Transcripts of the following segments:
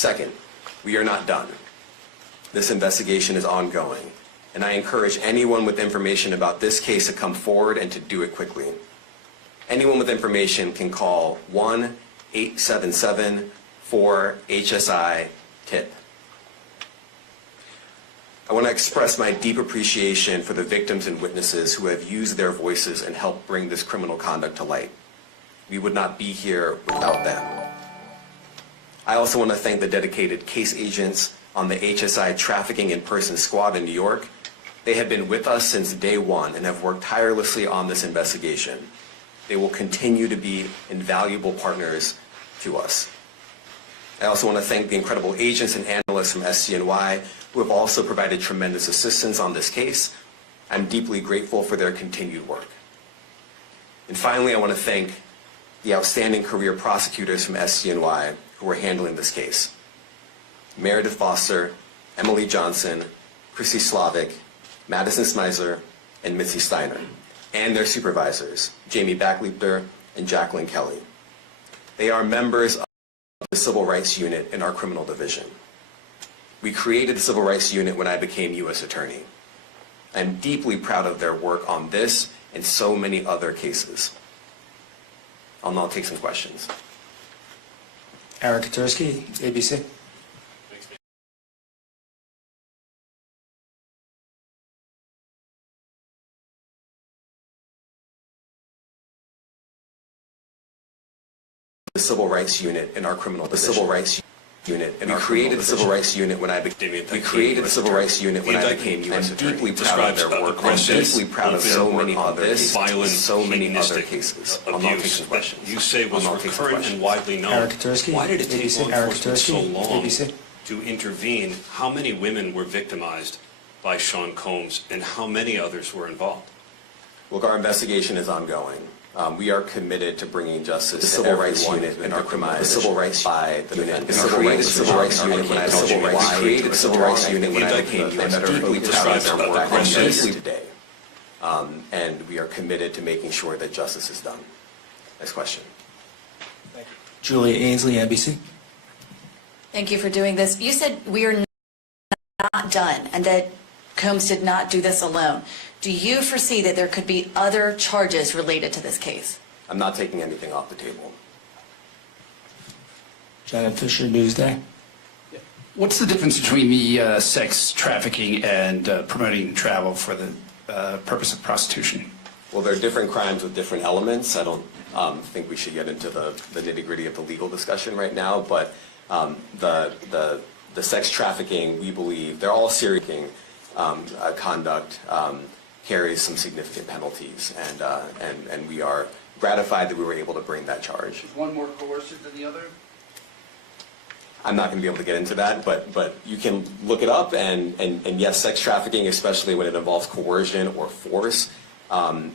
Second, we are not done. This investigation is ongoing, and I encourage anyone with information about this case to come forward and to do it quickly. Anyone with information can call 1-877-4HSI-TIP. I want to express my deep appreciation for the victims and witnesses who have used their voices and helped bring this criminal conduct to light. We would not be here without them. I also want to thank the dedicated case agents on the HSI Trafficking in Person Squad in New York. They have been with us since day one and have worked tirelessly on this investigation. They will continue to be invaluable partners to us. I also want to thank the incredible agents and analysts from SCNY who have also provided tremendous assistance on this case. I'm deeply grateful for their continued work. And finally, I want to thank the outstanding career prosecutors from SCNY who are handling this case. Meredith Foster, Emily Johnson, Chrissy Slavic, Madison Smizer, and Mitzi Steiner, and their supervisors, Jamie Backleeper and Jacqueline Kelly. They are members of the Civil Rights Unit in our criminal division. We created the Civil Rights Unit when I became U.S. Attorney. I'm deeply proud of their work on this and so many other cases. I'll now take some questions. Eric Katursky, ABC. The Civil Rights Unit in our criminal division. The Civil Rights Unit, and we created the Civil Rights Unit when I became U.S. Attorney. I'm deeply proud of their work. I'm deeply proud of so many others, so many other cases. Abuse that you say was recurrent and widely known. Eric Katursky, Why did it take law enforcement so long ABC. to intervene? How many women were victimized by Sean Combs, and how many others were involved? Look, our investigation is ongoing. We are committed to bringing justice to the Civil Rights Unit in our criminal division. The Civil Rights by the Unit. The Civil Rights Unit when I created the Civil Rights Unit when I became U.S. Attorney. Deeply proud of their work today, and we are committed to making sure that justice is done. Next question. Thank you. Julia Ainsley, NBC. Thank you for doing this. You said we are not done and that Combs did not do this alone. Do you foresee that there could be other charges related to this case? I'm not taking anything off the table. Janet Fisher, Newsday. What's the difference between the sex trafficking and promoting travel for the purpose of prostitution? Well, there are different crimes with different elements. I don't think we should get into the nitty-gritty of the legal discussion right now, but the sex trafficking, we believe, they're all serious conduct, carries some significant penalties, and we are gratified that we were able to bring that charge. Is one more coercive than the other? I'm not going to be able to get into that, but you can look it up, and yes, sex trafficking, especially when it involves coercion or force,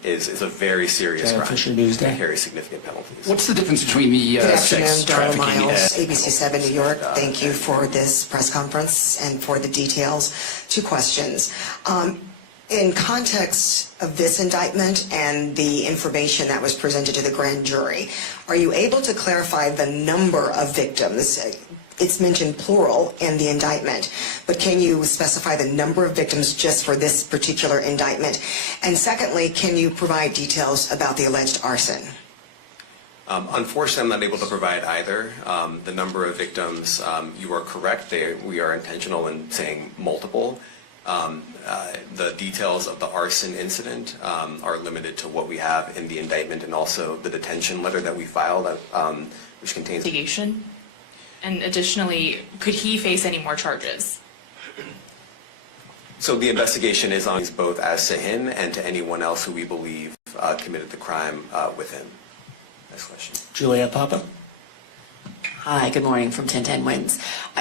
is a very serious crime. Fisher, Newsday. That carries significant penalties. What's the difference between the sex Darla trafficking Miles, and... ABC 7 New York. Thank you for this press conference and for the details. Two questions. In context of this indictment and the information that was presented to the grand jury, are you able to clarify the number of victims? It's mentioned plural in the indictment, but can you specify the number of victims just for this particular indictment? And secondly, can you provide details about the alleged arson? Unfortunately, I'm not able to provide either. The number of victims, you are correct. We are intentional in saying multiple. The details of the arson incident are limited to what we have in the indictment and also the detention letter that we filed, which contains... Investigation? And additionally, could he face any more charges? So the investigation is on both as to him and to anyone else who we believe committed the crime with him. Next question. Juliette Papa. Hi, good morning from 1010 Wins.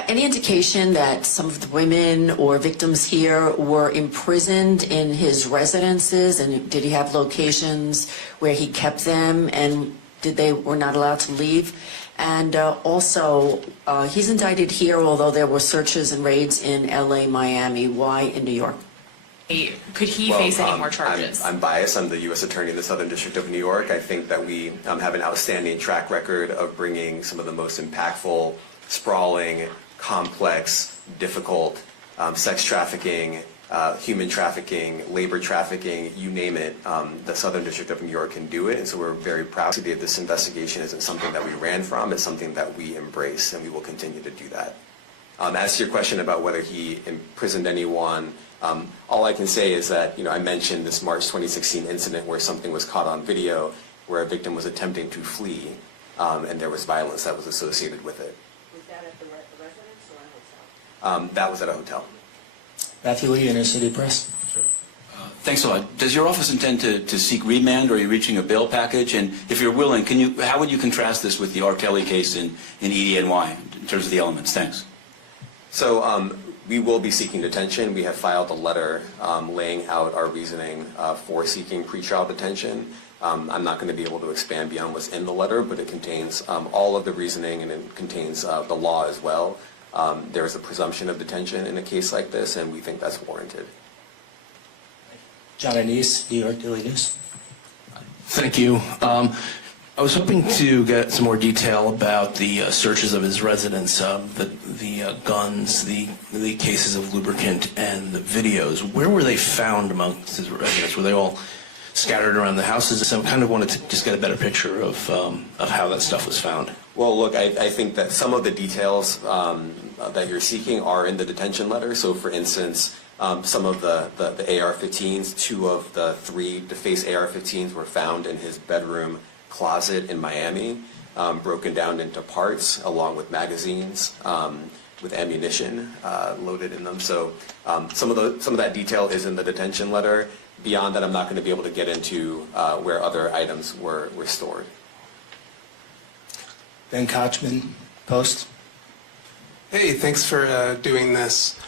Any indication that some of the women or victims here were imprisoned in his residences, and did he have locations where he kept them, and were not allowed to leave? And also, he's indicted here, although there were searches and raids in LA, Miami. Why in New York? Could he face any more charges? I'm biased. I'm the U.S. Attorney in the Southern District of New York. I think that we have an outstanding track record of bringing some of the most impactful, sprawling complex, difficult sex trafficking, human trafficking, labor trafficking, you name it, the Southern District of New York can do it. And so we're very proud that this investigation isn't something that we ran from, it's something that we embrace, and we will continue to do that. As to your question about whether he imprisoned anyone, all I can say is that, I mentioned this March 2016 incident where something was caught on video where a victim was attempting to flee, and there was violence that was associated with it. Was that at the residence or a hotel? That was at a hotel. Matthew Lee, Inner City Press. Thanks a lot. Does your office intend to seek remand, or are you reaching a bail package? And if you're willing, how would you contrast this with the R. Kelly case in EDNY in terms of the elements? Thanks. So we will be seeking detention. We have filed a letter laying out our reasoning for seeking pretrial detention. I'm not going to be able to expand beyond what's in the letter, but it contains all of the reasoning, and it contains the law as well. There is a presumption of detention in a case like this, and we think that's warranted. John Anise, New York Daily News. Thank you. I was hoping to get some more detail about the searches of his residence, the guns, the cases of lubricant, and the videos. Where were they found amongst his residence? Were they all scattered around the houses? So I kind of wanted to just get a better picture of how that stuff was found. Well, look, I think that some of the details that you're seeking are in the detention letter. So, for instance, some of the AR-15s, 2 of the 3 DeFace AR-15s were found in his bedroom closet in Miami, broken down into parts along with magazines with ammunition loaded in them. So some of that detail is in the detention letter. Beyond that, I'm not going to be able to get into where other items were stored. Ben Kochman, Post. Hey, thanks for doing this.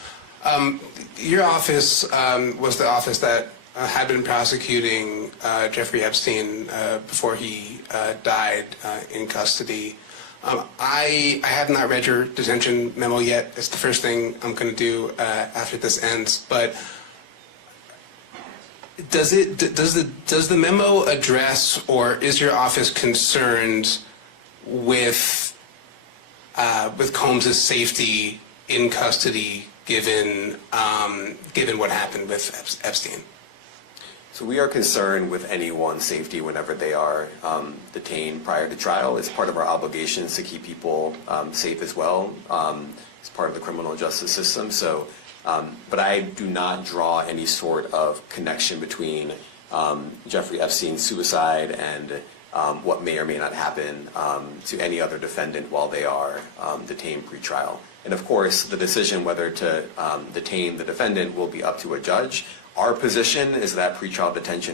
Your office was the office that had been prosecuting Jeffrey Epstein before he died in custody. I have not read your detention memo yet. It's the first thing I'm going to do after this ends. But does the memo address, or is your office concerned with Combs' safety in custody, given what happened with Epstein? So we are concerned with anyone's safety whenever they are detained prior to trial. It's part of our obligations to keep people safe as well. It's part of the criminal justice system. So, but I do not draw any sort of connection between Jeffrey Epstein's suicide and what may or may not happen to any other defendant while they are detained pre-trial. And of course, the decision whether to detain the defendant will be up to a judge. Our position is that pretrial detention